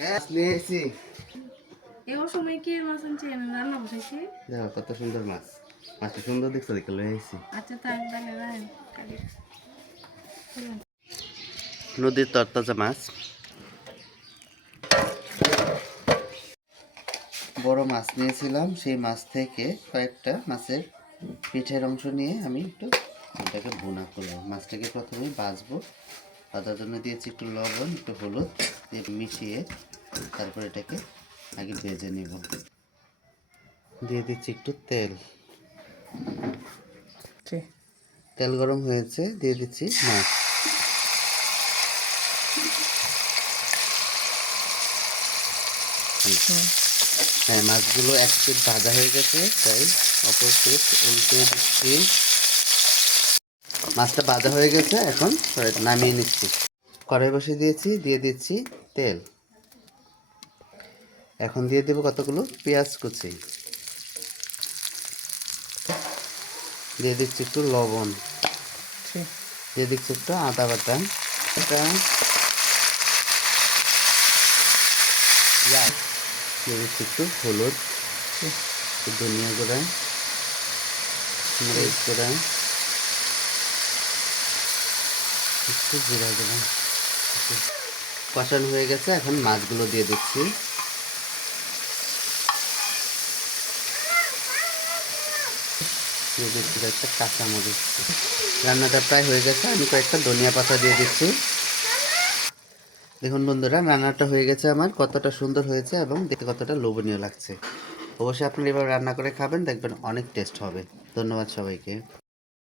হ্যাঁ নিয়েছি। এই সময় কি মাছ আনছি আমি রান্না বসাইছি। দেখো কত সুন্দর মাছ, মাছটা সুন্দর দেখছো দেখে লয়ে আইছি। আচ্ছা তাই তাহলে রাখেন কালি। নদীর তরতাজা মাছ, বড় মাছ নিয়েছিলাম, সেই মাছ থেকে কয়েকটা মাছের পিঠের অংশ নিয়ে আমি একটু এটাকে ভুনা করবো। মাছটাকে প্রথমে ভাজবো, ভাজার জন্য দিয়েছি একটু লবণ, একটু হলুদ দিয়ে মিশিয়ে তারপর এটাকে আগে ভেজে নিব। দিয়ে দিচ্ছি একটু তেল, তেল গরম হয়েছে, দিয়ে দিচ্ছি মাছ। হ্যাঁ, মাছগুলো এক পিঠ ভাজা হয়ে গেছে, তাই অপর পিঠ উল্টে দিচ্ছি। মাছটা ভাজা হয়ে গেছে, এখন নামিয়ে নিচ্ছি। কড়াই বসিয়ে দিয়েছি, দিয়ে দিচ্ছি তেল। এখন দিয়ে দেবো কতগুলো পেঁয়াজ কুচি, দিয়ে দিচ্ছি একটু লবণ, দিয়ে দিচ্ছি একটু আদা বাটা, দিয়ে দিচ্ছি একটু হলুদ, একটু ধনিয়া গুঁড়া, মরিচ গুঁড়া, একটু জিরা গুঁড়া। কষানো হয়ে গেছে, এখন মাছগুলো দিয়ে দিচ্ছি। দিয়ে দিচ্ছি একটা কাঁচামরিচ। রান্নাটা প্রায় হয়ে গেছে, আমি কয়েকটা ধনিয়া পাতা দিয়ে দিচ্ছি। দেখুন বন্ধুরা, রান্নাটা হয়ে গেছে আমার, কতটা সুন্দর হয়েছে এবং দেখতে কতটা লোভনীয় লাগছে। অবশ্যই আপনারা এবার রান্না করে খাবেন, দেখবেন অনেক টেস্ট হবে। ধন্যবাদ সবাইকে।